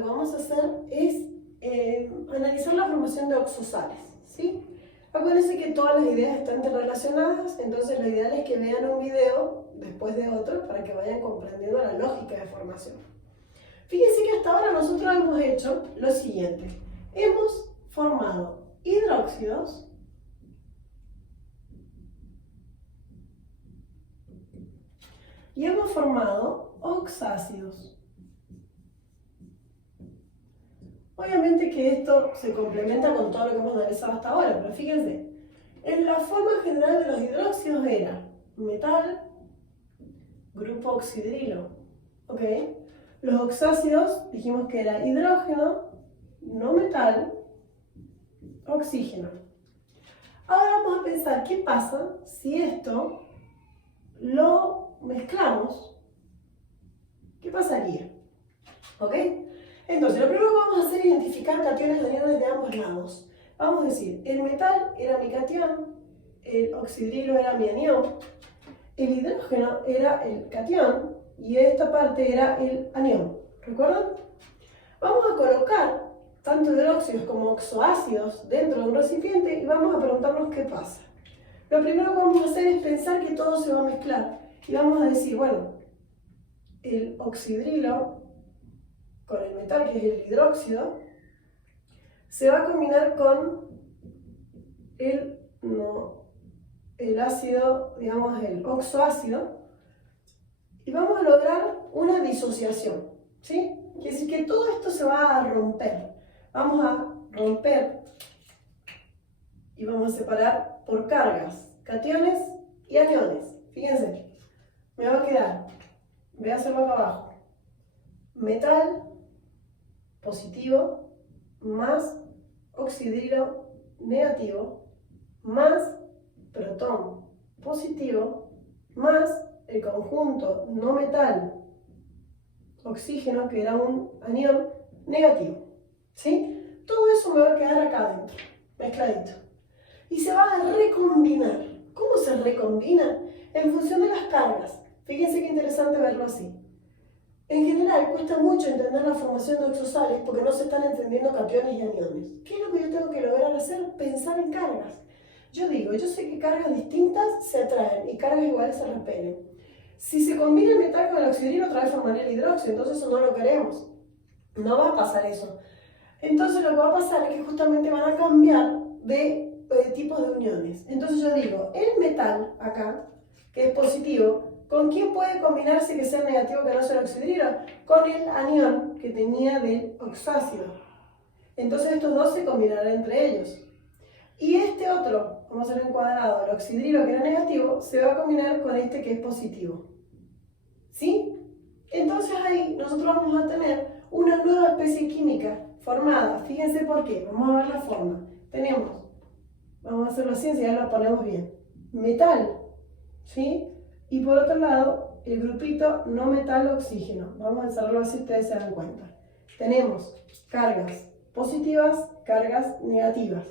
lo que vamos a hacer es analizar la formación de oxosales, ¿sí? Acuérdense que todas las ideas están interrelacionadas, entonces lo ideal es que vean un video después de otro para que vayan comprendiendo la lógica de formación. Fíjense que hasta ahora nosotros hemos hecho lo siguiente. Hemos formado hidróxidos y hemos formado oxácidos. Obviamente que esto se complementa con todo lo que hemos analizado hasta ahora, pero fíjense, en la forma general de los hidróxidos era metal, grupo oxidrilo, ¿ok? Los oxácidos dijimos que era hidrógeno, no metal, oxígeno. Ahora vamos a pensar qué pasa si esto lo mezclamos. ¿Qué pasaría? ¿Ok? Entonces, lo primero que vamos a hacer es identificar cationes y aniones de ambos lados. Vamos a decir, el metal era mi catión, el oxidrilo era mi anión, el hidrógeno era el catión y esta parte era el anión. ¿Recuerdan? Vamos a colocar tanto hidróxidos como oxoácidos dentro de un recipiente y vamos a preguntarnos qué pasa. Lo primero que vamos a hacer es pensar que todo se va a mezclar y vamos a decir, bueno, el oxidrilo con el metal, que es el hidróxido, se va a combinar con el ácido, digamos el oxoácido, y vamos a lograr una disociación, ¿sí? Quiere decir que todo esto se va a romper. Vamos a romper y vamos a separar por cargas, cationes y aniones. Fíjense, me va a quedar, voy a hacerlo acá abajo, metal positivo más oxidrilo negativo más protón positivo más el conjunto no metal oxígeno, que era un anión negativo, ¿sí? Todo eso me va a quedar acá adentro, mezcladito. Y se va a recombinar. ¿Cómo se recombina? En función de las cargas. Fíjense qué interesante verlo así. En general, cuesta mucho entender la formación de oxosales porque no se están entendiendo cationes y aniones. ¿Qué es lo que yo tengo que lograr hacer? Pensar en cargas. Yo sé que cargas distintas se atraen y cargas iguales se repelen. Si se combina el metal con el oxidrilo, otra vez formaría el hidróxido, entonces eso no lo queremos. No va a pasar eso. Entonces lo que va a pasar es que justamente van a cambiar de tipos de uniones. Entonces yo digo, el metal acá, que es positivo, ¿con quién puede combinarse que sea negativo que no sea el oxidrilo? Con el anión que tenía del oxácido. Entonces estos dos se combinarán entre ellos. Y este otro, vamos a hacer un cuadrado, el oxidrilo que era negativo, se va a combinar con este que es positivo. ¿Sí? Entonces ahí nosotros vamos a tener una nueva especie química formada. Fíjense por qué. Vamos a ver la forma. Tenemos, vamos a hacerlo así, si ya lo ponemos bien. Metal, ¿sí? Y por otro lado, el grupito no metal oxígeno. Vamos a hacerlo así, ustedes se dan cuenta. Tenemos cargas positivas, cargas negativas.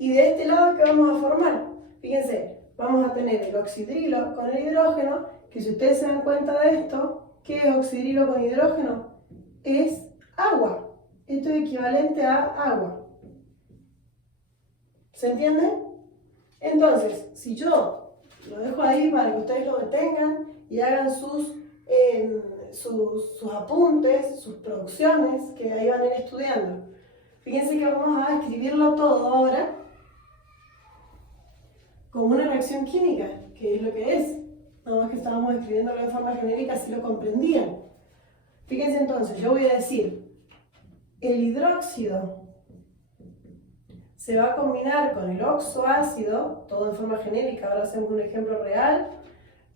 Y de este lado, ¿qué vamos a formar? Fíjense, vamos a tener el oxidrilo con el hidrógeno, que si ustedes se dan cuenta de esto, ¿qué es oxidrilo con hidrógeno? Es agua. Esto es equivalente a agua. ¿Se entiende? Entonces, si yo lo dejo ahí para que ustedes lo detengan y hagan sus apuntes, sus producciones, que ahí van a ir estudiando. Fíjense que vamos a escribirlo todo ahora como una reacción química, que es lo que es. Nada más que estábamos escribiéndolo de forma genérica, así lo comprendían. Fíjense entonces, yo voy a decir, el hidróxido se va a combinar con el oxoácido, todo en forma genérica, ahora hacemos un ejemplo real,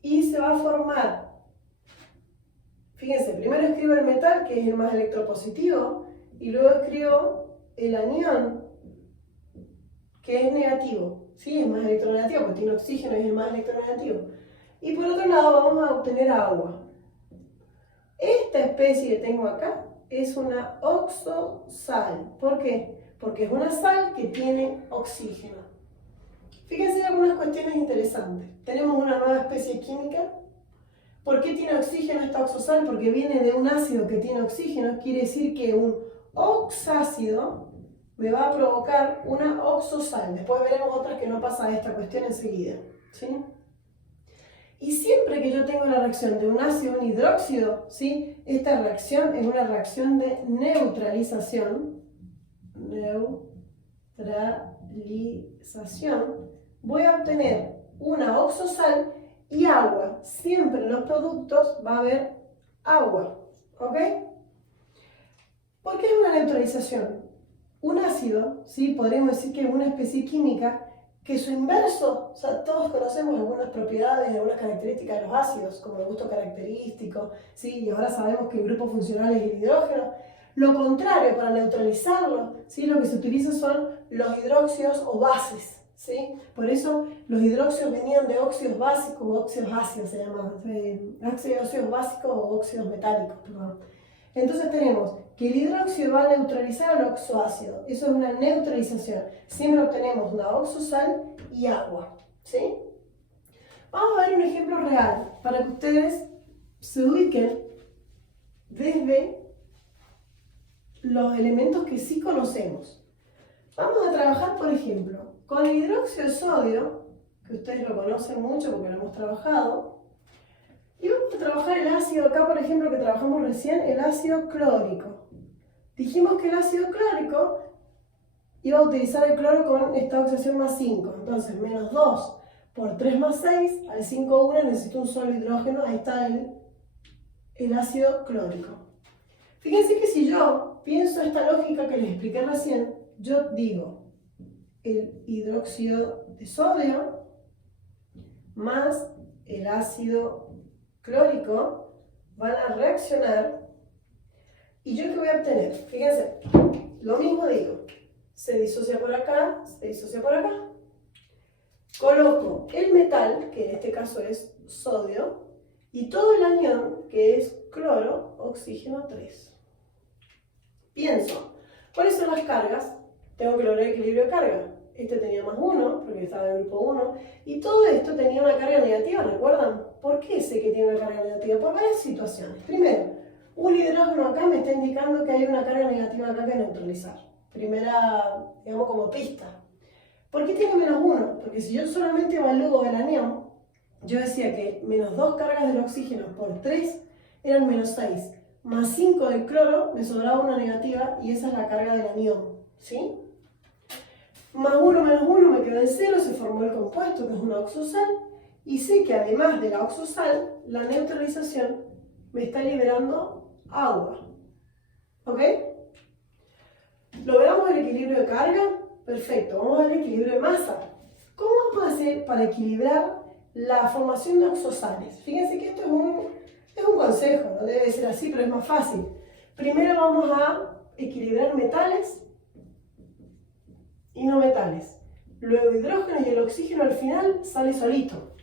y se va a formar, fíjense, primero escribo el metal, que es el más electropositivo, y luego escribo el anión, que es negativo, ¿sí? Es más electronegativo, porque tiene oxígeno y es el más electronegativo. Y por otro lado vamos a obtener agua. Esta especie que tengo acá es una oxosal. ¿Por qué? Porque es una sal que tiene oxígeno. Fíjense en algunas cuestiones interesantes. Tenemos una nueva especie química, ¿Por qué tiene oxígeno esta oxosal? Porque viene de un ácido que tiene oxígeno, quiere decir que un oxácido me va a provocar una oxosal. Después veremos otras que no pasa esta cuestión enseguida, ¿sí? Y siempre que yo tengo la reacción de un ácido y un hidróxido, ¿sí? Esta reacción es una reacción de neutralización. Voy a obtener una oxosal y agua. Siempre en los productos va a haber agua, ¿ok? ¿Por qué es una neutralización? Un ácido, ¿sí? Podríamos decir que es una especie química que su inverso, o sea, todos conocemos algunas propiedades, algunas características de los ácidos, como el gusto característico, ¿sí? Y ahora sabemos que el grupo funcional es el hidrógeno. Lo contrario, para neutralizarlo, ¿sí? Lo que se utiliza son los hidróxidos o bases, ¿sí? Por eso los hidróxidos venían de óxidos básicos o óxidos ácidos, se llaman, óxidos básicos o óxidos metálicos, perdón. Entonces tenemos que el hidróxido va a neutralizar al oxoácido. Eso es una neutralización. Siempre obtenemos una oxosal y agua, ¿sí? Vamos a ver un ejemplo real para que ustedes se ubiquen desde los elementos que sí conocemos. Vamos a trabajar, por ejemplo, con el hidróxido de sodio, que ustedes lo conocen mucho porque lo hemos trabajado. Y vamos a trabajar el ácido, acá por ejemplo que trabajamos recién, el ácido clórico. Dijimos que el ácido clórico iba a utilizar el cloro con esta oxidación más 5. Entonces, menos 2 por 3 más 6, al 5, 1 necesito un solo hidrógeno, ahí está el ácido clórico. Fíjense que si yo pienso esta lógica que les expliqué recién, yo digo el hidróxido de sodio más el ácido clórico van a reaccionar y yo qué voy a obtener, fíjense, lo mismo digo, se disocia por acá, se disocia por acá, coloco el metal, que en este caso es sodio, y todo el anión, que es cloro, oxígeno 3. Pienso, ¿cuáles son las cargas? Tengo que lograr equilibrio de carga. Este tenía más 1, porque estaba en el grupo 1, y todo esto tenía una carga negativa, ¿recuerdan? ¿Por qué sé que tiene una carga negativa? Por varias situaciones. Primero, un hidrógeno acá me está indicando que hay una carga negativa acá que neutralizar. Primera, digamos, como pista. ¿Por qué tiene menos 1? Porque si yo solamente evalúo el anión, yo decía que menos 2 cargas del oxígeno por 3 eran menos 6. Más 5 del cloro, me sobraba una negativa y esa es la carga del anión, ¿sí? Más 1 menos 1 me quedó en 0, se formó el compuesto que es una oxosal y sé que además de la oxosal, la neutralización me está liberando agua, ¿ok? ¿Logramos el equilibrio de carga? Perfecto, vamos al equilibrio de masa. ¿Cómo vamos a hacer para equilibrar la formación de oxosales? Fíjense que esto es un consejo, no debe ser así, pero es más fácil. Primero vamos a equilibrar metales y no metales. Luego el hidrógeno y el oxígeno al final sale solito.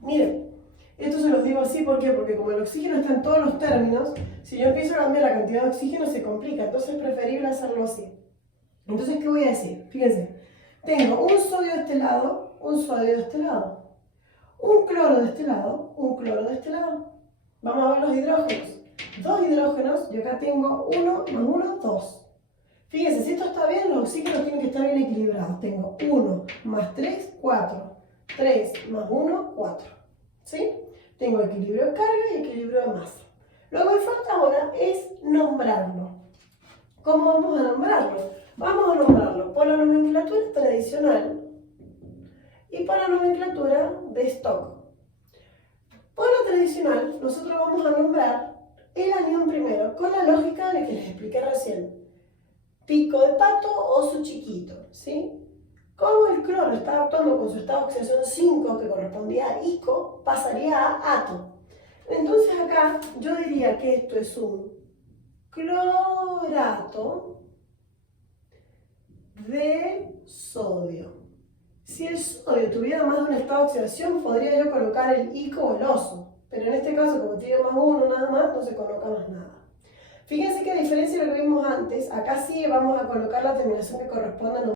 Miren, esto se los digo así, ¿por qué? Porque como el oxígeno está en todos los términos, si yo empiezo a cambiar la cantidad de oxígeno se complica, entonces es preferible hacerlo así. Entonces, ¿qué voy a decir? Fíjense, tengo un sodio de este lado, un sodio de este lado, un cloro de este lado, un cloro de este lado. Vamos a ver los hidrógenos. 2 hidrógenos, y acá tengo 1 más 1, 2. Fíjense, si esto está bien, los oxígenos tienen que estar bien equilibrados. Tengo 1 más 3, 4. 3 más 1, 4. ¿Sí? Tengo equilibrio de carga y equilibrio de masa. Lo que me falta ahora es nombrarlo. ¿Cómo vamos a nombrarlo? Vamos a nombrarlo por la nomenclatura tradicional y por la nomenclatura de stock. Por la tradicional, nosotros vamos a nombrar el anión primero, con la lógica de que les expliqué recién. Pico de pato, oso chiquito, ¿sí? Como el cloro estaba actuando con su estado de oxidación 5, que correspondía a ico, pasaría a ato. Entonces acá yo diría que esto es un clorato de sodio. Si el sodio tuviera más de un estado de oxidación, podría yo colocar el ico o el oso. Pero en este caso, como tiene más uno nada más, no se coloca más nada. Fíjense que a diferencia de lo que vimos antes, acá sí vamos a colocar la terminación que corresponde a